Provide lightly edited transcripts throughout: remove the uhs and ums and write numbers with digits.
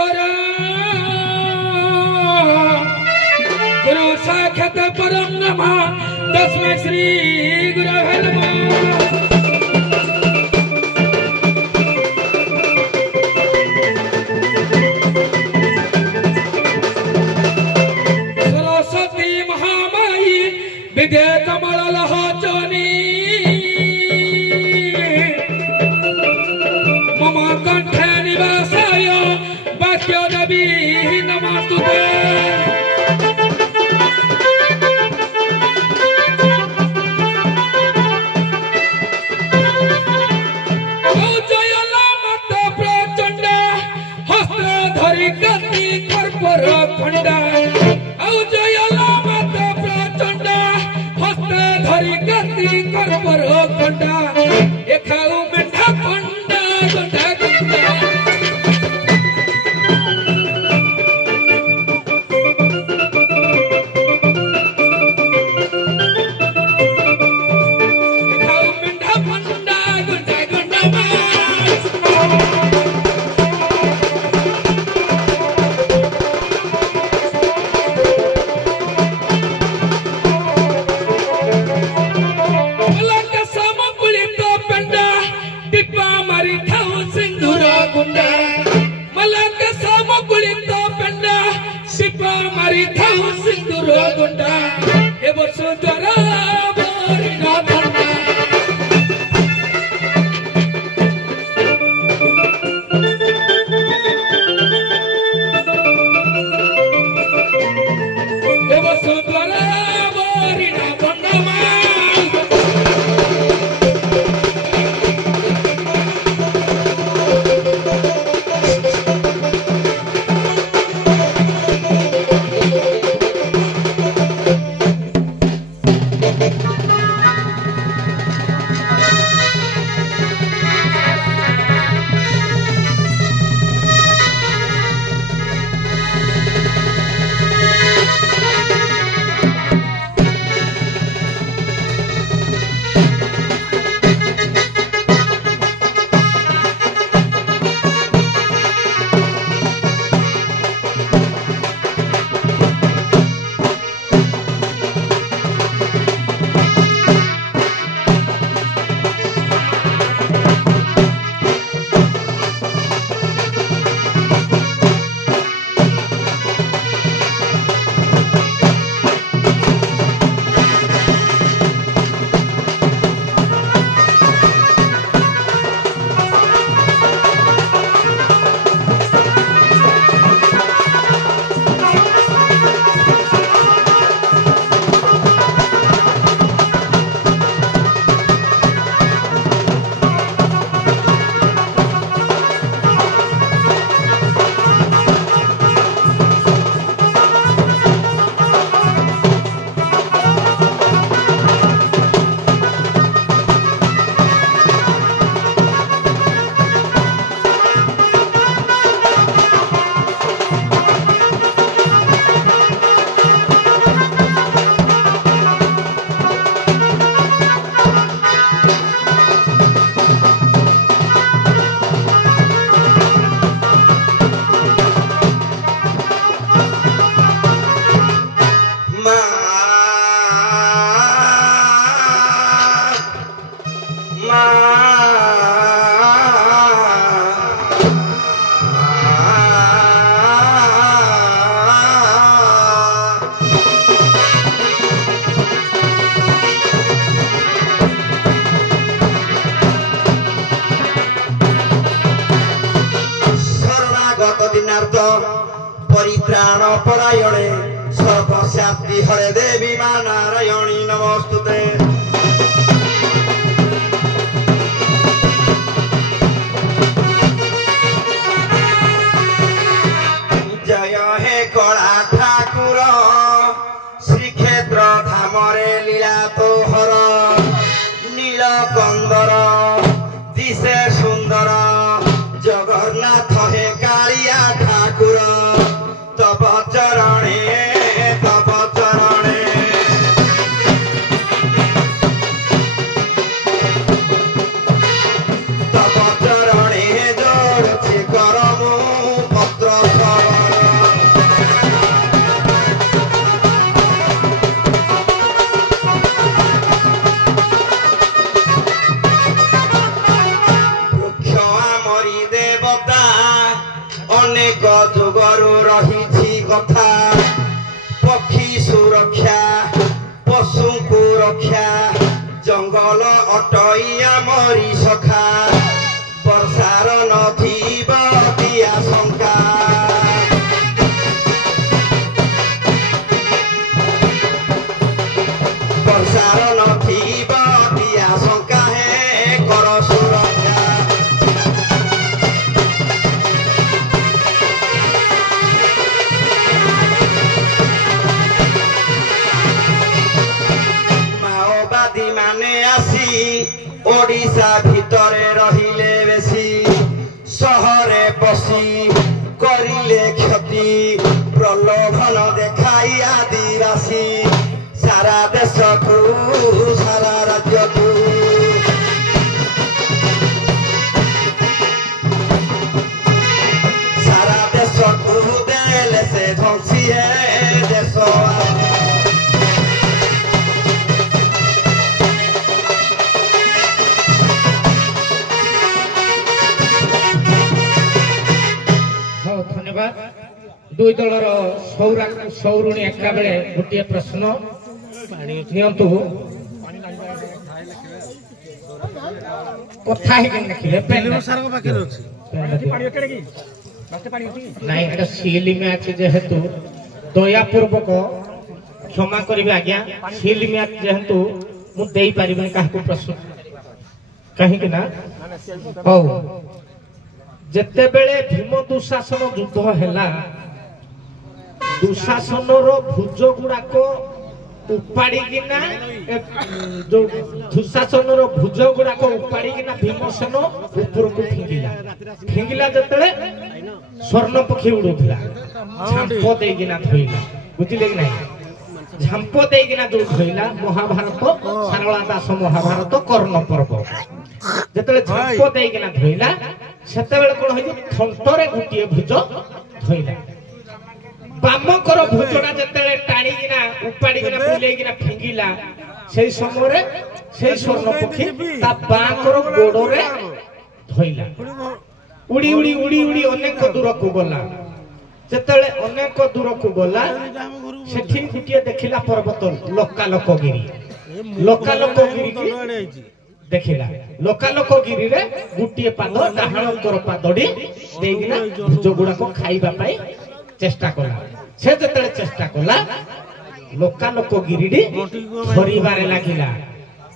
ईश्वर गुरु साक्षात परम नमः तस्मै श्री गुरवे नमः। सरस्वती महामाई विद्या कमल लोचनी मम कंठे निवासाय वाक्य देवी नमस्तुते। परित्राण परायणे सर्वशाप्ति हरे देवी मा नारायणी नमस्तुते। जय हे कला ठाकुर श्रीक्षेत्र धामरे लीला तोहर नीलकंदर दिशे सुंदर जगन्नाथ हे कालिया ठाकुर तब चरणे ଅନେକ ଯୁଗରୁ ରହିଛି କଥା ପକ୍ଷୀ ସୁରକ୍ଷା ପଶୁଙ୍କୁ ରକ୍ଷା ଜଙ୍ଗଲ ଅଟଇ ଆମରି ସଖା ବର୍ଷାର ନଥିବ ଦିଆ ଶଙ୍କା ବର୍ଷାର ନଥିବ ଦିଆ ଶଙ୍କା ହେ କର ସୁରକ୍ଷା ମାଓବାଦୀ ମାନେ ଆସି ଓଡ଼ିଶା ଭିତରେ ରହିଲେ ବେଶୀ ସହରେ ବସି କରିଲେ କ୍ଷତି ପ୍ରଲୋଭନ ଦେଖାଇ ଆଦିବାସୀ ସାରା ଦେଶକୁ ସାରା ରାଜ୍ୟକୁ ସାରା ଦେଶକୁ ଦେଲେ ସେ ଧ୍ୱଂସୀ ହେ ଦେଶ धन्यवाद दुई दलर सौरुणी एका बेले गोटे प्रश्न नियंतु कथा नहीं सील मैच जेहेतु दयापूर्वक क्षमा करेंगे आज्ञा सील मैच जेहेतु मुझे पारि क्या प्रश्न कहीं हौ जेते बेले भीम दुशासन युद्ध हैला दुशासन भुज गुड़ाक उपाड़ीना जो दुशासन भुज गुड़ाक उपाड़ीना भीमसेन ऊपर को फिंगिला जिते स्वर्ण पक्षी उड़ूला झांप देना थोला बुझे कि ना झांप देना जो थोला महाभारत सारला दास महाभारत कर्ण पर्व जिते झांप देना थोला सेते कौन हो थंटरे गोटे भुज थोला बामकर भुजटा जिते टाणीना उपाड़ीना बुलेकिना फिंगिला से समय से स्वर्ण पक्षी बाकर गोड़े धोला उड़ी उड़ी उड़ी उड़ी अनेक दूर को गला जिते अनेक दूर को गला से गोटे देखला पर्वत लोकालोकगिरी लोकालोकगिरी की देखिला लोकालोकगिरी रे गोटे पाद डाहाणकर पादड़ी देकिना भुज गुड़ाक खाइबा पाई चेष्टा कला से जते चेष्टा कला लोकालोकगिरी थरिबारे लागिला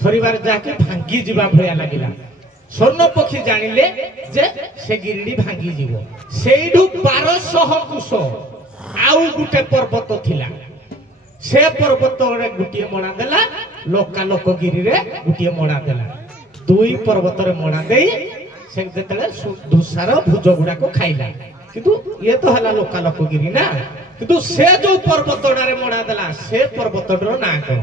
थरिबारे जाके भांगी जीवा भया लागिला स्वर्ण पक्षी जानिले जे से गिरिडी भांगी जीवो सेइडू 1200 कुश आउ गुटे पर्वत थिला से पर्वत रे गुटिए मणा देला लोकालोकगिरी रे गुटिए मणा देला दुई पर्वत रे मणा देई से जते धुसार भुज गुडा को खाइला किंतु ये तो हला लोकालोकगिरी ना किंतु से जो पर्वतडा रे मणा देला से पर्वतडर ना को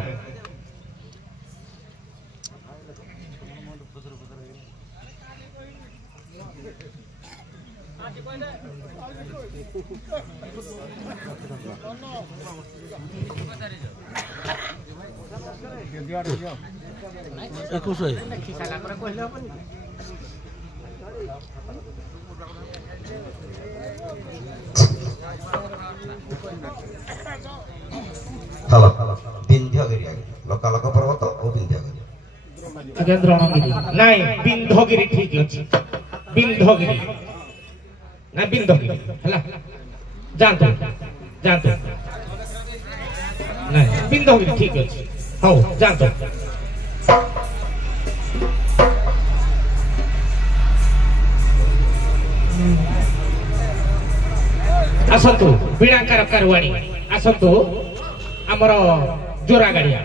हलो विंध्यगिरी लोकालोक पर्वत और विंध्यगिरी द्रोणगिरी नहीं विंध्यगिरी ठीक अछि विंध्यगिरी ना विंध्यगिरी हला जानतो नहीं विंध्यगिरी ठीक अछि हौ जानतो आसतु बीणाकार कारवाणी आसतु आमर जोरा गाड़िया